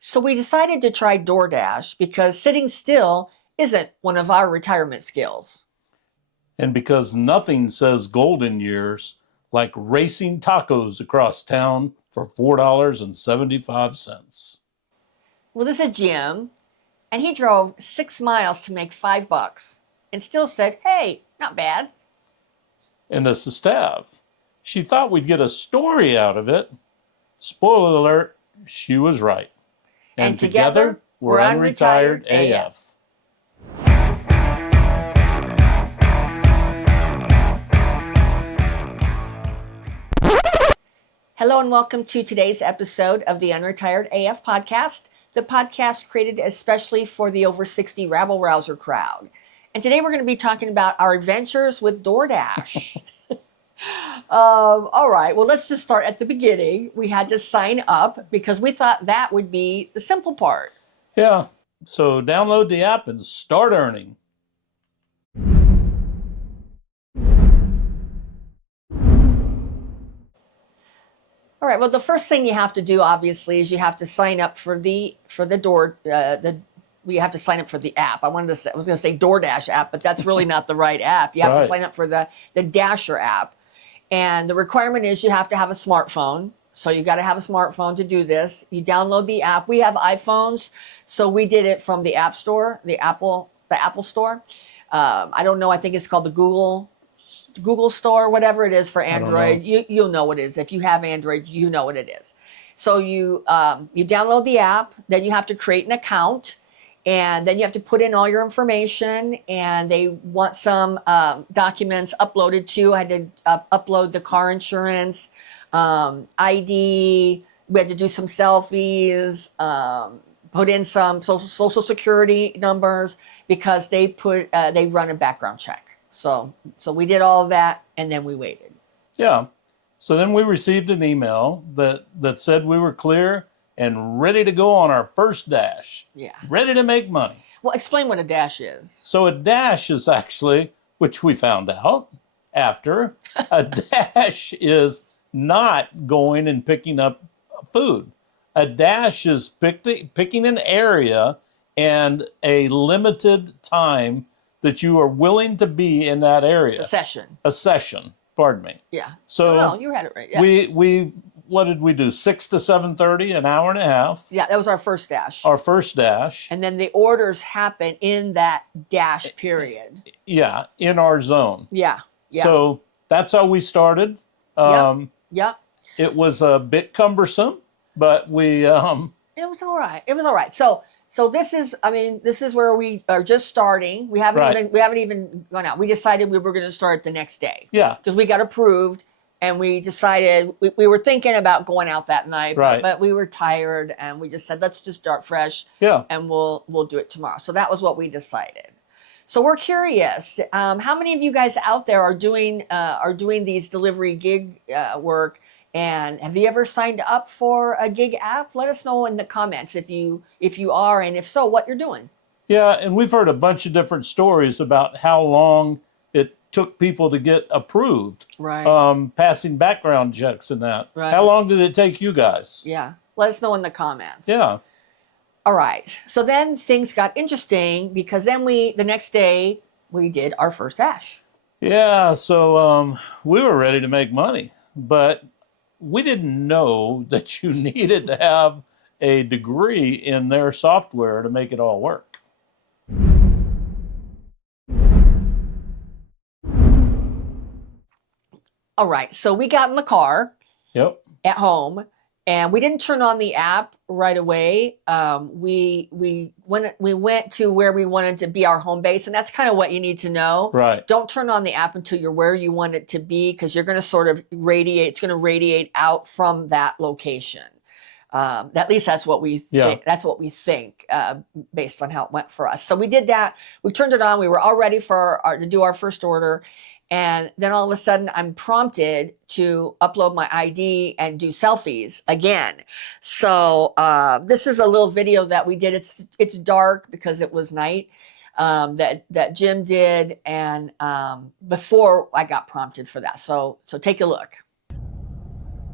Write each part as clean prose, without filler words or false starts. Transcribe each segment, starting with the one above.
So we decided to try DoorDash because sitting still isn't one of our retirement skills. And because nothing says golden years like racing tacos across town for $4.75. Well, this is Jim, and he drove 6 miles to make $5 and still said, hey, not bad. And this is Stav. She thought we'd get a story out of it. Spoiler alert, she was right. And together, we're Unretired AF. Hello and welcome to today's episode of the Unretired AF podcast, the podcast created especially for the over 60 rabble-rouser crowd. And today we're going to be talking about our adventures with DoorDash. All right, well, let's just start at the beginning. We had to sign up because we thought that would be the simple part. Yeah, so download the app and start earning. All right. Well, the first thing you have to do, obviously, is you have to sign up for the we have to sign up for the app. I was going to say DoorDash app, but that's really not the right app. You have to sign up for the Dasher app, and the requirement is you have to have a smartphone. So you got to have a smartphone to do this. You download the app. We have iPhones, so we did it from the App Store, the Apple Store. I don't know. I think it's called the Google Store, whatever it is for Android. You'll know what it is. If you have Android, you know what it is. So you download the app, then you have to create an account, and then you have to put in all your information, and they want some documents uploaded too. I had to upload the car insurance, ID. We had to do some selfies, put in some social security numbers because they run a background check. So we did all of that, and then we waited. Yeah. So then we received an email that said we were clear and ready to go on our first dash. Yeah. Ready to make money. Well, explain what a dash is. So a dash is actually, which we found out after, a dash is not going and picking up food. A dash is picking an area and a limited time that you are willing to be in that area. It's a session. A session, pardon me. Yeah. So no, you had it right. Yeah. We what did we do? 6 to 7:30, an hour and a half. Yeah, that was our first dash. Our first dash. And then the orders happen in that dash period. Yeah, in our zone. Yeah. Yeah. So that's how we started. Yep. It was a bit cumbersome, but we It was all right. It was all right. So this is where we are just starting. We haven't even gone out. We decided we were going to start the next day. Yeah. Because we got approved, and we decided we were thinking about going out that night, but we were tired, and we just said let's just start fresh. Yeah. And we'll do it tomorrow. So that was what we decided. So we're curious, how many of you guys out there are doing these delivery gig work? And have you ever signed up for a gig app? Let us know in the comments if you are, and if so, what you're doing. Yeah, and we've heard a bunch of different stories about how long it took people to get approved. Right. Passing background checks and that. Right. How long did it take you guys? Yeah. Let us know in the comments. Yeah. All right. So then things got interesting because then the next day we did our first dash. Yeah, so we were ready to make money, but we didn't know that you needed to have a degree in their software to make it all work. All right, so we got in the car. Yep. At home, and we didn't turn on the app right away. We went to where we wanted to be our home base, and that's kind of what you need to know. Right. Don't turn on the app until you're where you want it to be, because you're going to sort of radiate. It's going to radiate out from that location. At least that's what we think. That's what we think based on how it went for us. So we did that. We turned it on. We were all ready to do our first order. And then all of a sudden, I'm prompted to upload my ID and do selfies again. So this is a little video that we did. It's dark because it was night that Jim did, and before I got prompted for that. So take a look.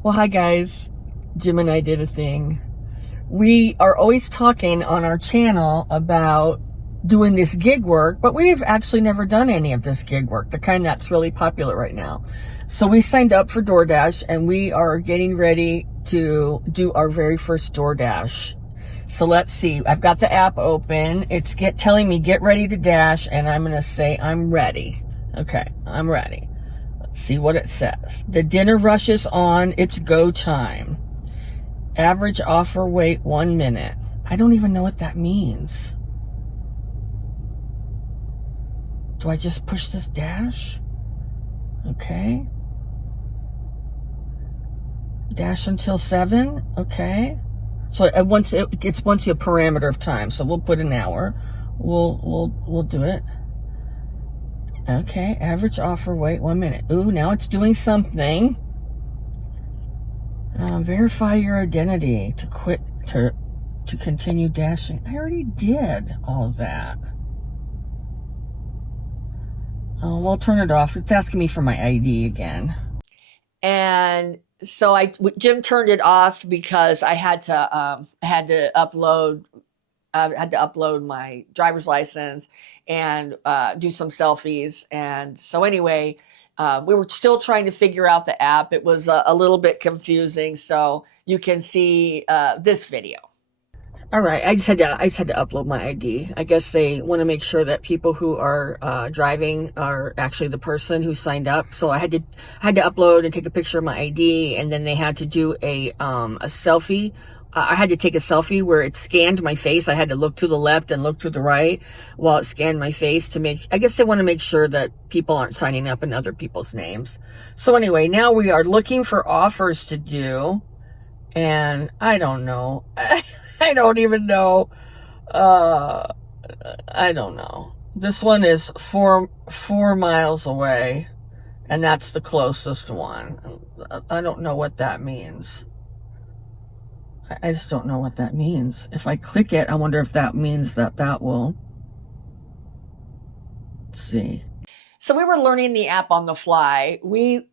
Well, hi guys. Jim and I did a thing. we are always talking on our channel about doing this gig work, but we've actually never done any of this gig work, the kind that's really popular right now. So we signed up for DoorDash, and we are getting ready to do our very first DoorDash. So let's see. I've got the app open. It's telling me get ready to dash, and I'm going to say I'm ready. Okay, I'm ready. Let's see what it says. The dinner rush is on. It's go time. Average offer wait 1 minute. I don't even know what that means. Do I just push this dash? Okay. Dash until 7. Okay. So once you a parameter of time. So we'll put an hour. We'll do it. Okay. Average offer wait 1 minute. Ooh, now it's doing something. Verify your identity to quit to continue dashing. I already did all that. We'll turn it off. It's asking me for my ID again. And so Jim turned it off because I had to upload my driver's license and do some selfies. And so anyway, we were still trying to figure out the app. It was a little bit confusing. So you can see this video. All right, I just had to upload my ID. I guess they want to make sure that people who are driving are actually the person who signed up. So I had to upload and take a picture of my ID, and then they had to do a selfie. I had to take a selfie where it scanned my face. I had to look to the left and look to the right while it scanned my face to make. I guess they want to make sure that people aren't signing up in other people's names. So anyway, now we are looking for offers to do, and I don't know. I don't even know. I don't know. This one is 4 miles away, and that's the closest one. I don't know what that means. I just don't know what that means. If I click it, I wonder if that means that will. Let's see. So we were learning the app on the fly. We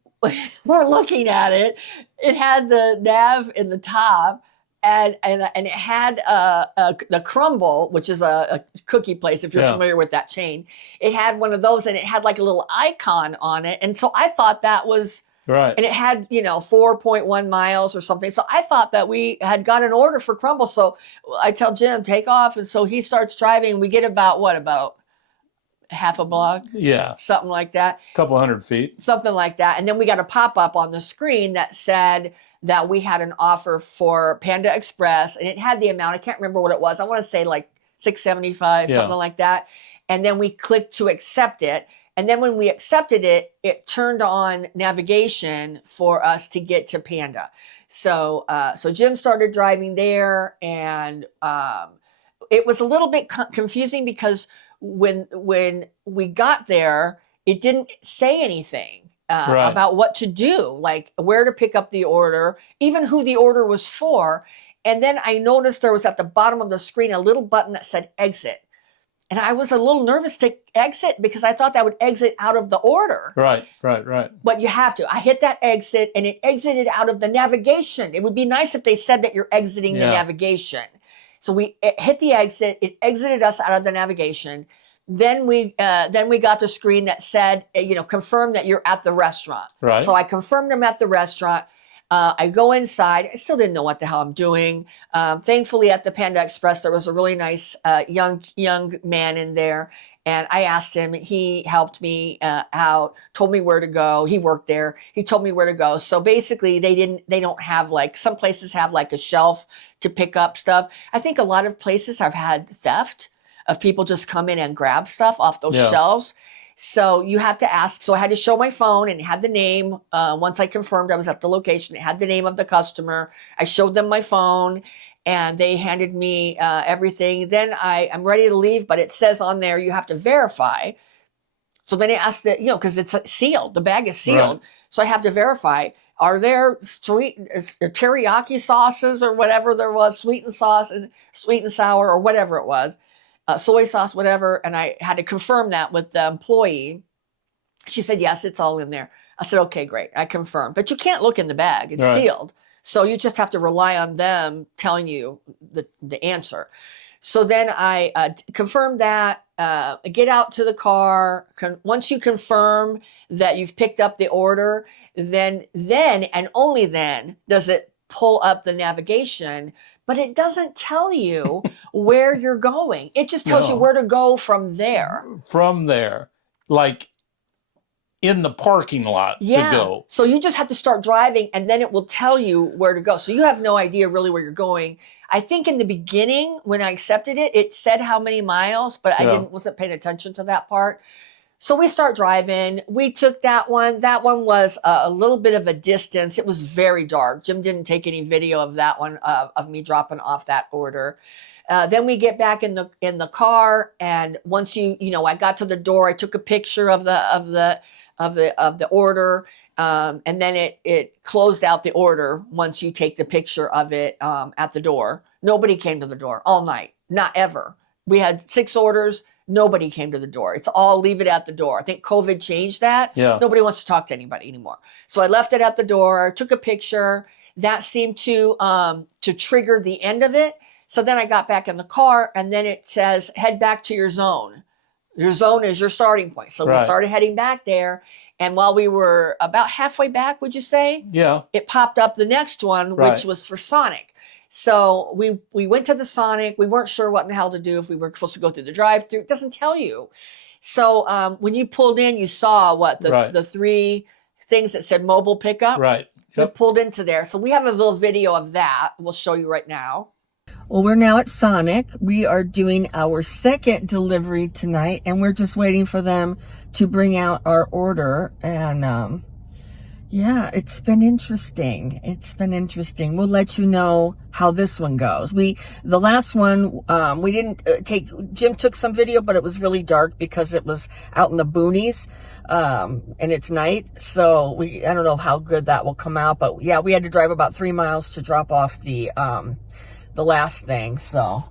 were looking at it. It had the nav in the top. And it had the Crumble, which is a cookie place, if you're familiar with that chain. It had one of those, and it had like a little icon on it. And so I thought that was right. And it had 4.1 miles or something. So I thought that we had got an order for Crumble. So I tell Jim, take off. And so he starts driving. We get about half a block? Yeah. Something like that. A couple 100 feet. Something like that. And then we got a pop-up on the screen that said that we had an offer for Panda Express, and it had the amount. I can't remember what it was. I want to say like $6.75, something like that. And then we clicked to accept it. And then when we accepted it, it turned on navigation for us to get to Panda. So Jim started driving there, and it was a little bit confusing because when we got there, it didn't say anything. About what to do, like where to pick up the order, even who the order was for. And then I noticed there was at the bottom of the screen a little button that said exit. And I was a little nervous to exit because I thought that would exit out of the order. Right. But you have to. I hit that exit, and it exited out of the navigation. It would be nice if they said that you're exiting the navigation. So we hit the exit. It exited us out of the navigation. Then we got the screen that said, confirm that you're at the restaurant. Right. So I confirmed I'm at the restaurant. I go inside. I still didn't know what the hell I'm doing. Thankfully, at the Panda Express, there was a really nice young man in there. And I asked him. He helped me out, told me where to go. He worked there. He told me where to go. So basically, they don't have like, some places have like a shelf to pick up stuff. I think a lot of places have had theft of people just come in and grab stuff off those shelves. So you have to ask. So I had to show my phone, and it had the name. Once I confirmed I was at the location, it had the name of the customer. I showed them my phone, and they handed me everything. Then I'm ready to leave, but it says on there, you have to verify. So then it asked that, because it's sealed. The bag is sealed. Right. So I have to verify. Are there teriyaki sauces or whatever there was, sweet and sour or whatever it was. Soy sauce, whatever. And I had to confirm that with the employee. She said, yes, it's all in there. I said, okay, great. I confirmed. But you can't look in the bag. It's sealed. So you just have to rely on them telling you the answer. So then I confirm that, get out to the car. Once you confirm that you've picked up the order, then and only then does it pull up the navigation, but it doesn't tell you where you're going. It just tells you where to go from there. From there, like in the parking lot to go. So you just have to start driving, and then it will tell you where to go. So you have no idea really where you're going. I think in the beginning when I accepted it, it said how many miles, but I wasn't paying attention to that part. So we start driving. We took that one. That one was a little bit of a distance. It was very dark. Jim didn't take any video of that one, of me dropping off that order. Then we get back in the car, and once I got to the door, I took a picture of the order. And then it closed out the order once you take the picture of it at the door. Nobody came to the door all night, not ever. We had 6 orders. Nobody came to the door. It's all leave it at the door. I think COVID changed that. Yeah. Nobody wants to talk to anybody anymore. So I left it at the door, took a picture. That seemed to trigger the end of it. So then I got back in the car, and then it says, head back to your zone. Your zone is your starting point. So we started heading back there. And while we were about halfway back, would you say? Yeah. It popped up the next one, which was for Sonic. So we went to the Sonic. We weren't sure what in the hell to do, if we were supposed to go through the drive-thru. It doesn't tell you. So when you pulled in, you saw the 3 things that said mobile pickup. Right. We pulled into there. So we have a little video of that. We'll show you right now. Well, we're now at Sonic. We are doing our second delivery tonight, and we're just waiting for them to bring out our order. And yeah, it's been interesting. We'll let you know how this one goes. The last one, we didn't Jim took some video, but it was really dark because it was out in the boonies, and it's night. So I don't know how good that will come out, but yeah, we had to drive about 3 miles to drop off the last thing. So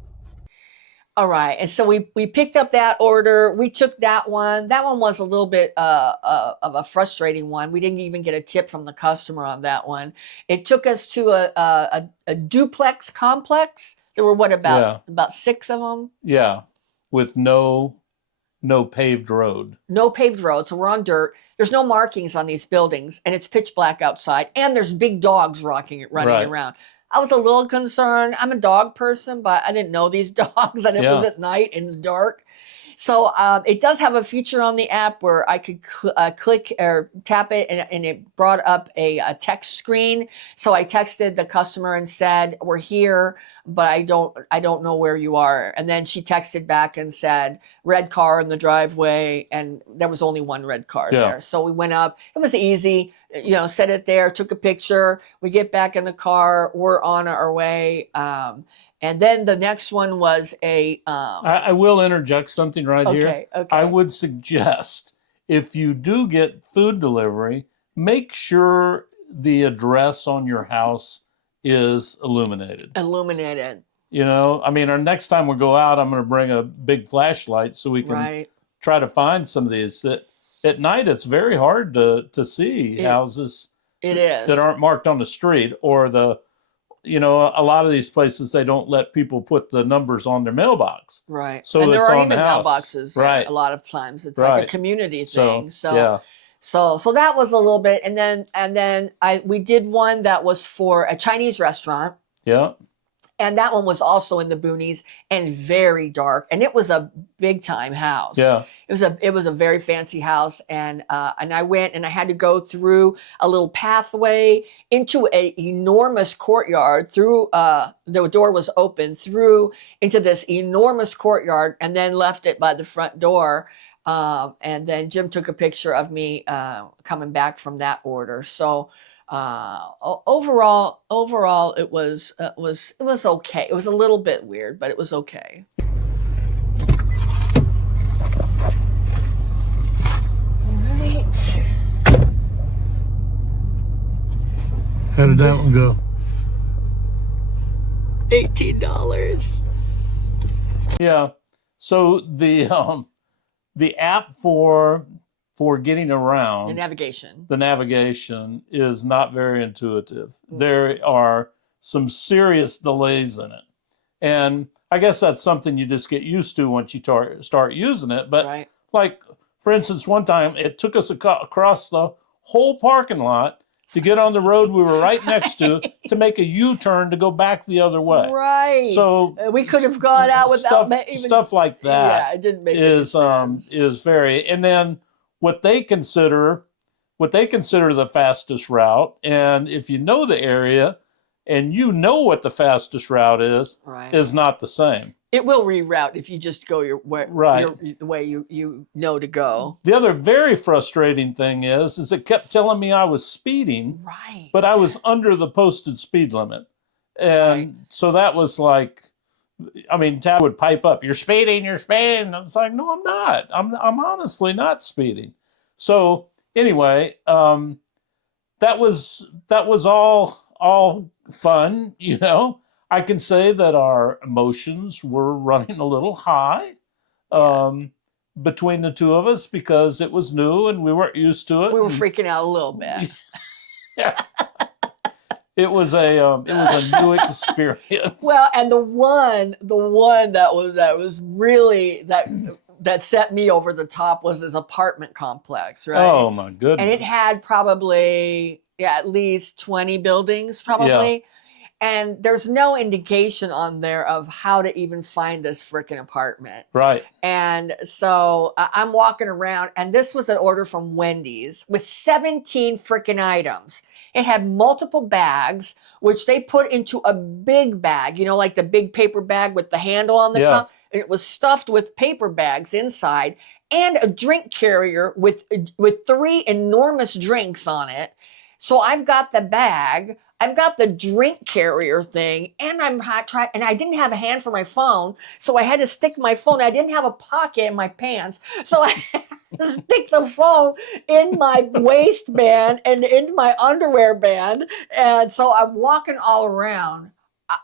all right, and so we picked up that order. We took that one. That one was a little bit of a frustrating one. We didn't even get a tip from the customer on that one. It took us to a duplex complex. There were about 6 of them. Yeah, with no paved road. No paved road, so we're on dirt. There's no markings on these buildings, and it's pitch black outside, and there's big dogs running around. I was a little concerned. I'm a dog person, but I didn't know these dogs, and it was at night in the dark. So it does have a feature on the app where I could click or tap it, and it brought up a text screen. So I texted the customer and said, "We're here, but I don't know where you are." And then she texted back and said, "Red car in the driveway," and there was only one red car there. So we went up. It was easy. Set it there, took a picture. We get back in the car. We're on our way. And then the next one was I will interject something here. Okay. I would suggest, if you do get food delivery, make sure the address on your house is illuminated. Our next time we go out, I'm going to bring a big flashlight so we can try to find some of these. At night, it's very hard to see houses that aren't marked on the street, or a lot of these places, they don't let people put the numbers on their mailbox. Right. So and it's there on aren't the even house. Mailboxes a lot of times. It's like a community thing. So that was a little bit. And then we did one that was for a Chinese restaurant. Yeah. And that one was also in the boonies and very dark. And it was a big time house. Yeah. It was a very fancy house. And I went, and I had to go through a little pathway into an enormous courtyard through, the door was open, through into this enormous courtyard, and then left it by the front door. And then Jim took a picture of me coming back from that order. So overall, it was okay. It was a little bit weird, but it was okay. All right. How did that one go? $18. Yeah. So the app for for getting The around. navigation. The navigation is not very intuitive. There are some serious delays in it. And I guess that's something you just get used to once you start using it. But Right. like, for instance, one time it took us across the whole parking lot to get on the road we were right next to make a U-turn to go back the other way. Right. So we could have gone out without stuff like that. Yeah, it didn't make any sense. Is very, and then what they consider the fastest route, and if you know the area and you know what the fastest route is not the same. It will reroute if you just go the way you know to go. The other very frustrating thing is it kept telling me I was speeding, but I was under the posted speed limit. And so that was like, I mean, Tab would pipe up, you're speeding. And I was like, no, I'm not. I'm honestly not speeding. So anyway, that was all fun, you know. I can say that our emotions were running a little high between the two of us because it was new and we weren't used to it. We were freaking out a little bit. Yeah. It was a new experience. Well, and the one that was really that set me over the top was this apartment complex, right? Oh my goodness. And it had probably at least 20 buildings probably. Yeah. And there's no indication on there of how to even find this freaking apartment. Right. And so I'm walking around, and this was an order from Wendy's with 17 freaking items. It had multiple bags, which they put into a big bag, you know, like the big paper bag with the handle on the top. And it was stuffed with paper bags inside and a drink carrier with 3 enormous drinks on it. So I've got the bag, I've got the drink carrier thing, and and I didn't have a hand for my phone, so I had to stick my phone. I didn't have a pocket in my pants, so I had to stick the phone in my waistband and in my underwear band. And so I'm walking all around.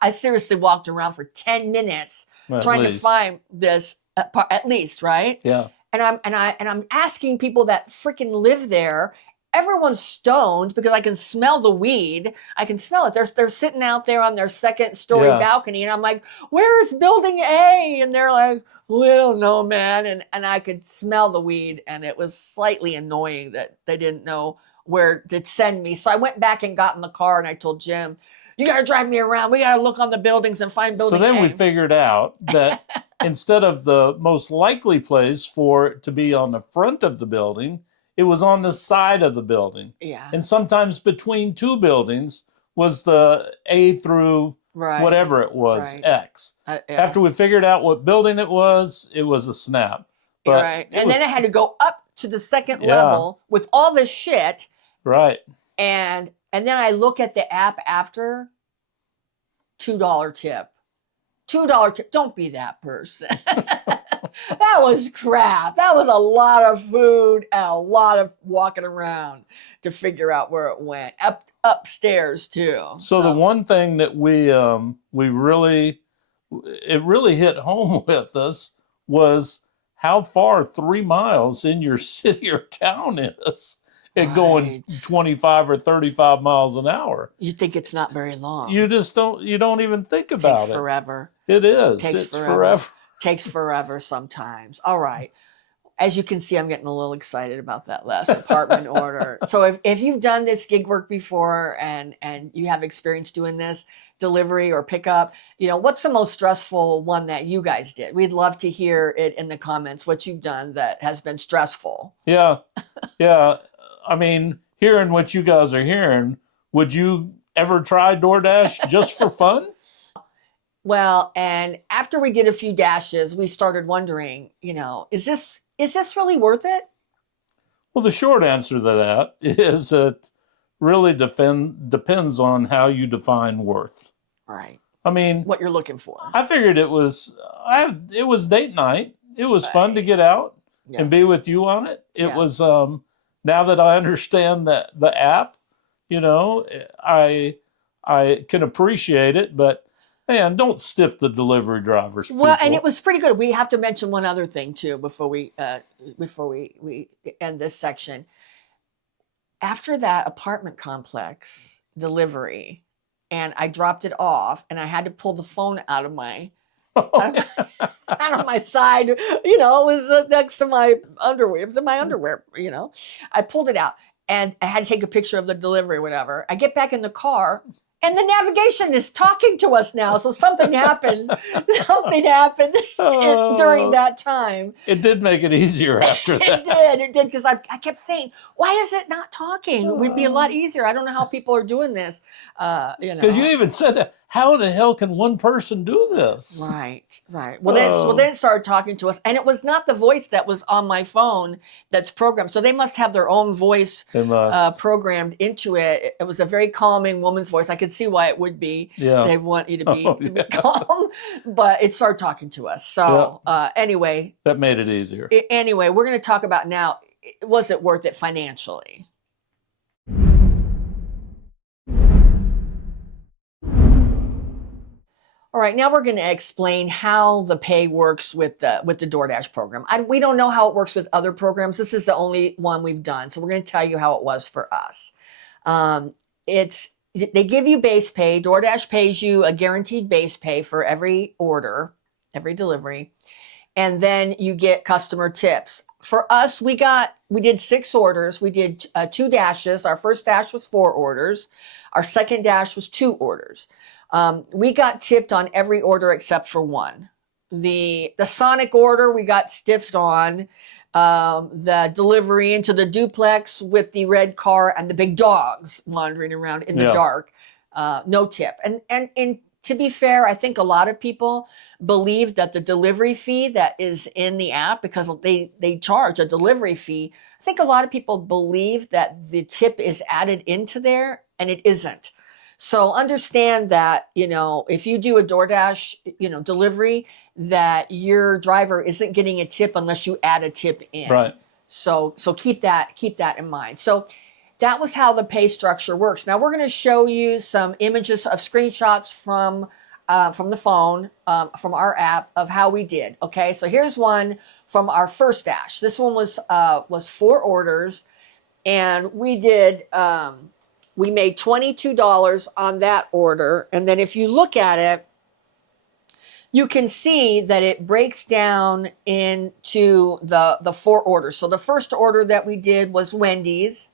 I seriously walked around for 10 minutes trying to find this at least, right? Yeah. And I'm asking people that freaking live there. Everyone's stoned because I can smell the weed. I can smell it. They're sitting out there on their second story balcony, and I'm like, "Where's building A?" And they're like, "We don't know, man." And I could smell the weed, and it was slightly annoying that they didn't know where to send me. So I went back and got in the car, and I told Jim, "You got to drive me around. We got to look on the buildings and find building A." So then we figured out that instead of the most likely place for it to be on the front of the building, it was on the side of the building. Yeah. And sometimes between two buildings was the A through whatever it was, X. After we figured out what building it was a snap. But and then I had to go up to the second level with all this shit. Right. And then I look at the app after, $2 tip. $2 tip. Don't be that person. That was crap. That was a lot of food and a lot of walking around to figure out where it went. Upstairs too. So the one thing that we really hit home with us was how far 3 miles in your city or town is. And going 25 or 35 miles an hour. You think it's not very long. You just don't even think about it. Takes forever. It is. It's forever. Takes forever sometimes. All right. As you can see, I'm getting a little excited about that last apartment order. So if you've done this gig work before and you have experience doing this delivery or pickup, you know, what's the most stressful one that you guys did? We'd love to hear it in the comments, what you've done that has been stressful. Yeah. Yeah. I mean, hearing what you guys are hearing, would you ever try DoorDash just for fun? Well, and after we did a few dashes, we started wondering, you know, is this really worth it? Well, the short answer to that is it really depends on how you define worth. Right. I mean, what you're looking for. I figured it was date night. It was fun to get out and be with you on it. It was now that I understand the app, you know, I can appreciate it, but And don't stiff the delivery drivers. Well, and people. it was pretty good. We have to mention one other thing too before we end this section. After that apartment complex delivery, and I dropped it off, and I had to pull the phone out of my out of my side. You know, it was next to my underwear. It was in my underwear. You know, I pulled it out, and I had to take a picture of the delivery, whatever. I get back in the car. And the navigation is talking to us now. So something happened. Something happened during that time. It did make it easier after that. It did. Because I kept saying, why is it not talking? It would be a lot easier. I don't know how people are doing this. Because you even said that. How in the hell can one person do this? Right. Well, then it started talking to us. And it was not the voice that was on my phone that's programmed. So they must have their own voice programmed into it. It was a very calming woman's voice. I could see why it would be. Yeah. They want you to be calm. But it started talking to us. So anyway. That made it easier. Anyway, we're going to talk about now, was it worth it financially? All right, now we're going to explain how the pay works with the DoorDash program. We don't know how it works with other programs. This is the only one we've done, so we're going to tell you how it was for us. They give you base pay. DoorDash pays you a guaranteed base pay for every order, every delivery, and then you get customer tips. For us, we did 6 orders. We did 2 dashes. Our first dash was 4 orders. Our second dash was 2 orders. We got tipped on every order except for one. The Sonic order, we got stiffed on. The delivery into the duplex with the red car and the big dogs wandering around in the dark, no tip. And to be fair, I think a lot of people believe that the delivery fee that is in the app, because they charge a delivery fee, I think a lot of people believe that the tip is added into there, and it isn't. So understand that, if you do a DoorDash, delivery, that your driver isn't getting a tip unless you add a tip in. Right. So keep that in mind. So that was how the pay structure works. Now we're going to show you some images of screenshots from the phone, from our app of how we did. Okay. So here's one from our first dash. This one was 4 orders, and we did, we made $22 on that order. And then if you look at it, you can see that it breaks down into the 4 orders. So the first order that we did was Wendy's.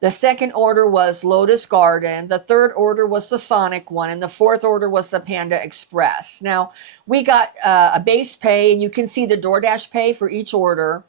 The second order was Lotus Garden. The third order was the Sonic one. And the fourth order was the Panda Express. Now, we got a base pay, and you can see the DoorDash pay for each order.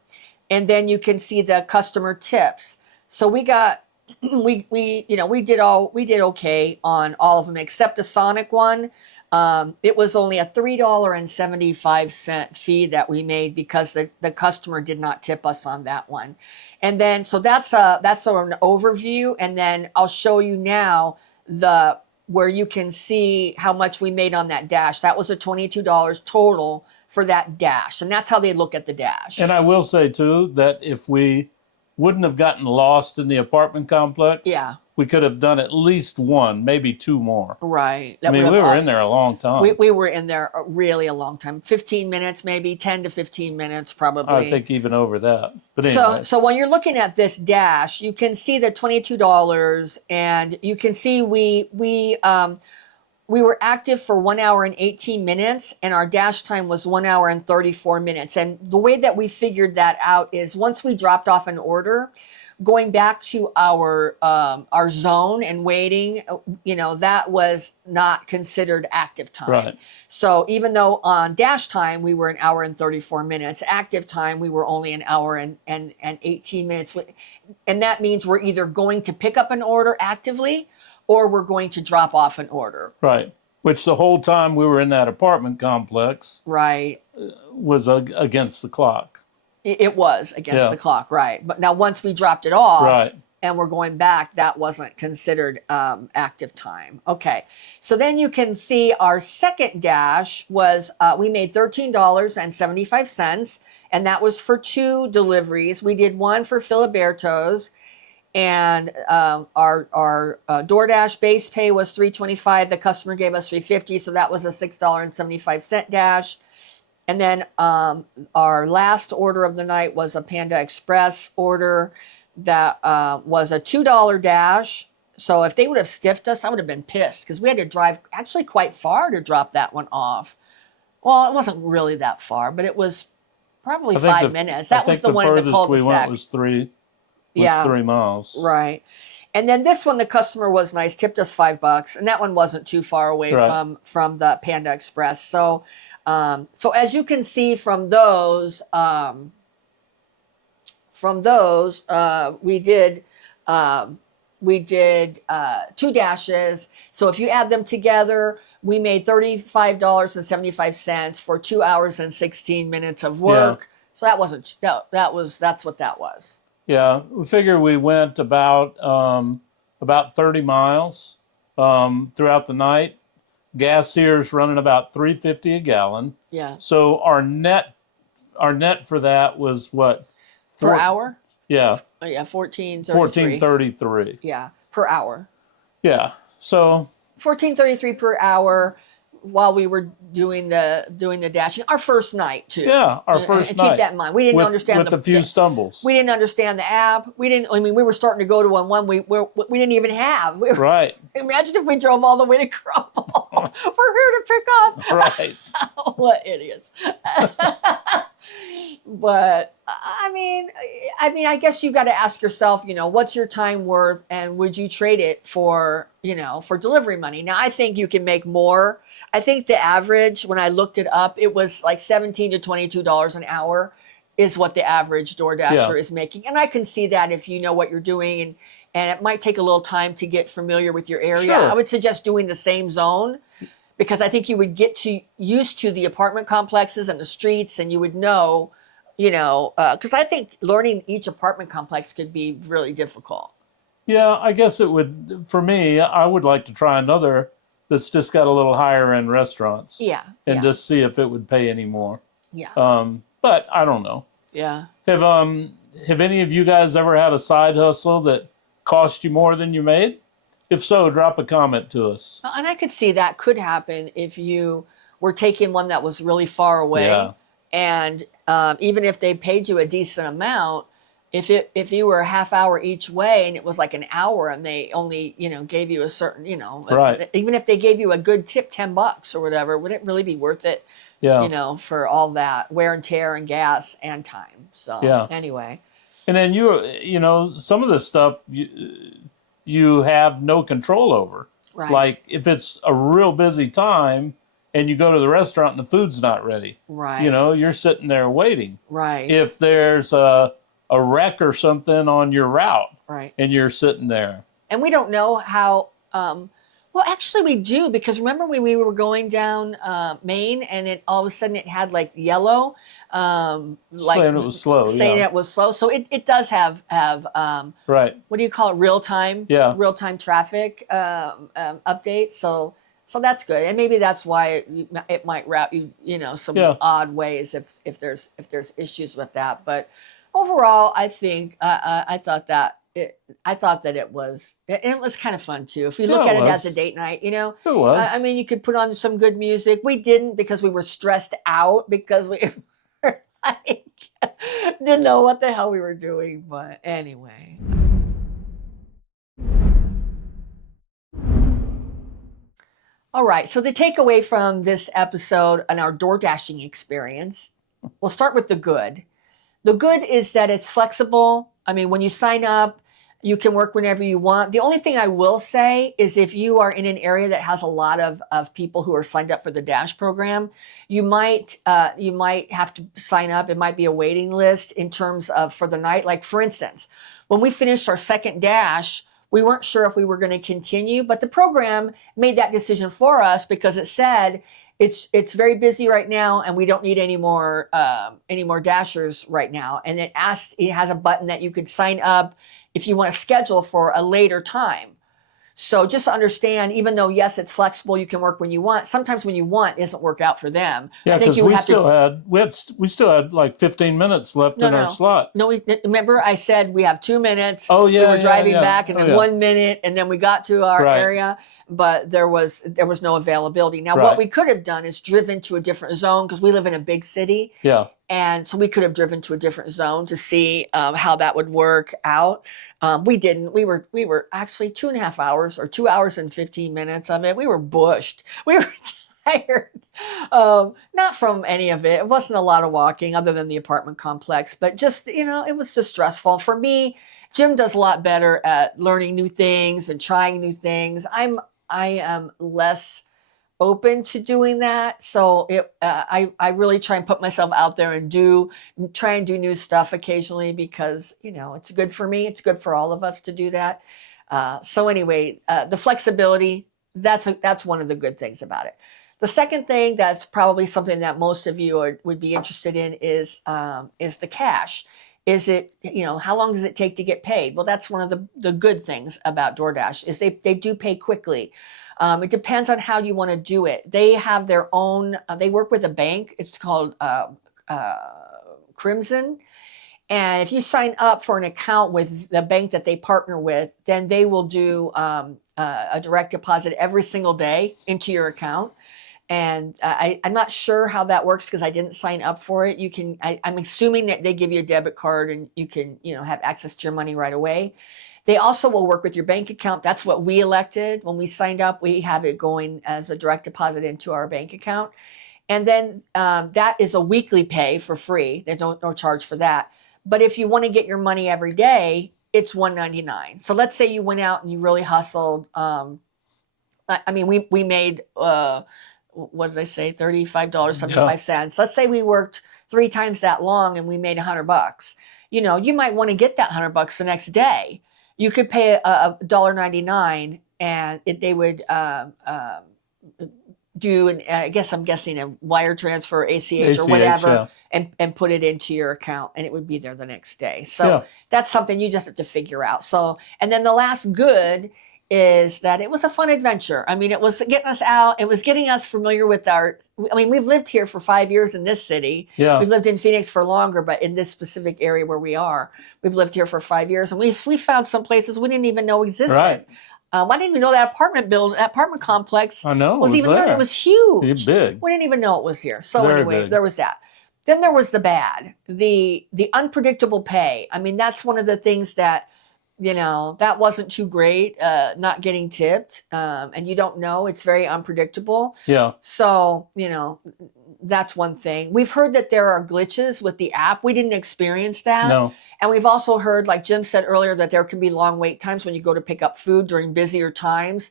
And then you can see the customer tips. So we got... we did okay on all of them except the Sonic one. It was only a $3.75 fee that we made because the customer did not tip us on that one. And then so that's an overview, and then I'll show you now where you can see how much we made on that dash. That was a $22 total for that dash, and that's how they look at the dash. And I will say too that if we wouldn't have gotten lost in the apartment complex, we could have done at least 1, maybe 2 more. Right. I mean, we were in there a long time. We were in there really a long time. 15 minutes, maybe 10 to 15 minutes, probably. I think even over that. But anyway. So when you're looking at this dash, you can see the $22, and you can see we were active for 1 hour and 18 minutes, and our dash time was 1 hour and 34 minutes. And the way that we figured that out is once we dropped off an order, going back to our zone and waiting, that was not considered active time. Right. So even though on dash time we were an hour and 34 minutes, active time we were only an hour and 18 minutes. And that means we're either going to pick up an order actively, or we're going to drop off an order. Right. Which the whole time we were in that apartment complex was against the clock. It was against the clock, right. But now once we dropped it off and we're going back, that wasn't considered active time. Okay. So then you can see our second dash was, we made $13.75, and that was for 2 deliveries. We did one for Filiberto's, And our DoorDash base pay was $3.25. The customer gave us $3.50, so that was a $6.75 dash. And then our last order of the night was a Panda Express order that was a $2 dash. So if they would have stiffed us, I would have been pissed because we had to drive actually quite far to drop that one off. Well, it wasn't really that far, but it was probably 5 minutes. That was the one in the cul-de-sac. We went was 3 miles. Right. And then this one, the customer was nice, tipped us $5, and that one wasn't too far away from the Panda Express. So, so as you can see from those, we did 2 dashes. So if you add them together, we made $35.75 for 2 hours and 16 minutes of work. Yeah. So that's what that was. Yeah, we figure we went about 30 miles throughout the night. Gas here is running about $3.50 a gallon. Yeah. So our net for that was what? Per hour? Yeah. Oh, yeah, $14.33. Yeah, per hour. Yeah. So $14.33 per hour while we were doing the dashing. Our first night too. Yeah, our first night. Keep that in mind. We didn't understand with a few stumbles. We didn't understand the app. We were starting to go to one we didn't even have. Right. Imagine if we drove all the way to Crumble. We're here to pick up. Right. What idiots. But I mean, I guess you got to ask yourself, what's your time worth, and would you trade it for delivery money? Now, I think you can make more. I think the average, when I looked it up, it was like $17 to $22 an hour is what the average DoorDasher is making. And I can see that if you know what you're doing, and it might take a little time to get familiar with your area. Sure. I would suggest doing the same zone, because I think you would get used to the apartment complexes and the streets, and you would know, because I think learning each apartment complex could be really difficult. Yeah, I guess it would. For me, I would like to try another that's just got a little higher end restaurants. Yeah. And just see if it would pay any more. Yeah. But I don't know. Yeah. Have any of you guys ever had a side hustle that cost you more than you made? If so, drop a comment to us. And I could see that could happen if you were taking one that was really far away. Yeah. And even if they paid you a decent amount, if you were a half hour each way and it was like an hour and they only, gave you a certain, right. Even if they gave you a good tip, $10 or whatever, would it really be worth it? Yeah. For all that wear and tear and gas and time. So anyway. And then some of this stuff you have no control over. Right. Like if it's a real busy time and you go to the restaurant and the food's not ready. Right. You're sitting there waiting. Right. If there's a wreck or something on your route. Right. And you're sitting there. And we don't know how, well, actually we do, because remember when we were going down Maine and it all of a sudden it had like yellow, saying it was slow. Saying it was slow. So it does have right. What do you call it? Real time. Yeah. Real time traffic update. So that's good, and maybe that's why it might route you, some odd ways if there's issues with that. But overall, I think I thought that it was kind of fun too. If you look at it as a date night, it was. I mean, you could put on some good music. We didn't, because we were stressed out because we were like, didn't know what the hell we were doing. But anyway. All right, so the takeaway from this episode and our door dashing experience, we'll start with the good. The good is that it's flexible. I mean, when you sign up, you can work whenever you want. The only thing I will say is if you are in an area that has a lot of people who are signed up for the Dash program, you might have to sign up. It might be a waiting list in terms of for the night. Like, for instance, when we finished our second Dash, we weren't sure if we were going to continue, but the program made that decision for us because it said it's very busy right now and we don't need any more dashers right now. And it has a button that you could sign up if you want to schedule for a later time. So just understand, even though, yes, it's flexible, you can work when you want. Sometimes when you want doesn't work out for them. Yeah, I think because you would have to. we still had like 15 minutes left No, in our no, slot. no. Remember I said we have 2 minutes. Oh We yeah, were yeah, driving yeah. back, and Oh then yeah. 1 minute, and then we got to our Right. area, but there was no availability. Now, what Right. we could have done is driven to a different zone because we live in a big city, Yeah. and so we could have driven to a different zone to see how that would work out. We didn't. We were actually 2.5 hours, or 2 hours and 15 minutes of it. We were bushed. We were tired. Not from any of it. It wasn't a lot of walking other than the apartment complex, but just, it was just stressful. For me, Jim does a lot better at learning new things and trying new things. I am less open to doing that. So I really try and put myself out there and try and do new stuff occasionally because, it's good for me. It's good for all of us to do that. So anyway, the flexibility, that's one of the good things about it. The second thing that's probably something that most of you would be interested in is the cash. Is it, how long does it take to get paid? Well, that's one of the good things about DoorDash is they do pay quickly. It depends on how you want to do it. They have their own, they work with a bank. It's called Crimson. And if you sign up for an account with the bank that they partner with, then they will do a direct deposit every single day into your account. And I'm not sure how that works because I didn't sign up for it. I'm assuming that they give you a debit card and you can, have access to your money right away. They also will work with your bank account. That's what we elected when we signed up. We have it going as a direct deposit into our bank account. And then that is a weekly pay for free. There's no charge for that. But if you want to get your money every day, it's $1.99. So let's say you went out and you really hustled. We made, what did I say? $35.75. Let's say we worked 3 times that long and we made $100. You might want to get that $100 the next day. You could pay a $1.99 and they would do, I guess I'm guessing a wire transfer, ACH or whatever, yeah. and put it into your account and it would be there the next day. So that's something you just have to figure out. So, and then the last good is that it was a fun adventure. I mean, it was getting us out. It was getting us familiar with we've lived here for 5 years in this city. Yeah. We've lived in Phoenix for longer, but in this specific area where we are, we've lived here for 5 years. And we found some places we didn't even know existed. Right. I didn't even know that apartment complex I know, was even there. It was huge. It's big. We didn't even know it was here. So Very anyway, big. there was that. Then there was the bad, the unpredictable pay. I mean, that's one of the things that, that wasn't too great, not getting tipped. And you don't know, it's very unpredictable. Yeah. So, that's one thing. We've heard that there are glitches with the app. We didn't experience that. No. And we've also heard, like Jim said earlier, that there can be long wait times when you go to pick up food during busier times.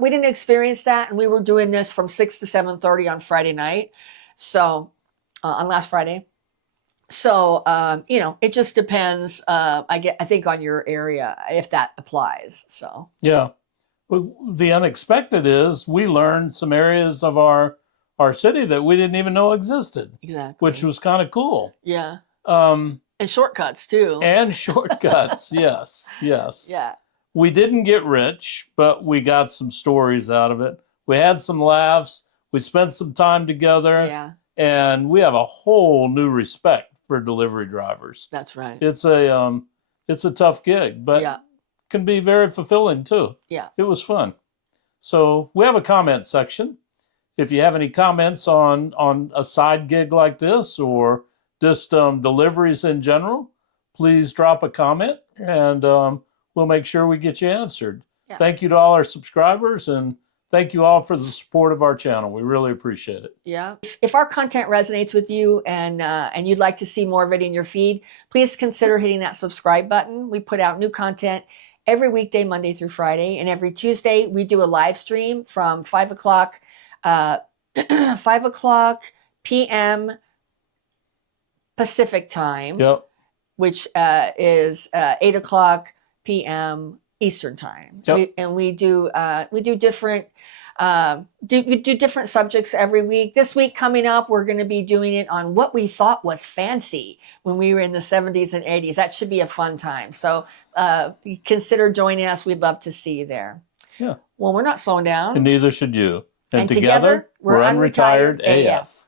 We didn't experience that. And we were doing this from 6 to 7:30 on Friday night. So on last Friday. So, it just depends, I think on your area, if that applies. So, yeah. Well, the unexpected is we learned some areas of our city that we didn't even know existed. Exactly. Which was kind of cool. Yeah. And shortcuts too. And shortcuts. Yes. Yeah. We didn't get rich, but we got some stories out of it. We had some laughs. We spent some time together. Yeah. And we have a whole new respect for delivery drivers. That's right. It's a tough gig, but can be very fulfilling too. Yeah. It was fun. So we have a comment section. If you have any comments on a side gig like this or just deliveries in general, please drop a comment and we'll make sure we get you answered. Yeah. Thank you to all our subscribers and thank you all for the support of our channel. We really appreciate it. Yeah. If our content resonates with you and you'd like to see more of it in your feed, please consider hitting that subscribe button. We put out new content every weekday, Monday through Friday, and every Tuesday we do a live stream from 5 o'clock 5 o'clock p.m. Pacific time. Yep. Which is 8 o'clock p.m. Eastern time. Yep. We do different different subjects every week. This week coming up, we're going to be doing it on what we thought was fancy when we were in the 70s and 80s. That should be a fun time. So consider joining us. We'd love to see you there. Yeah. Well, we're not slowing down. And neither should you. And together, we're Unretired AF.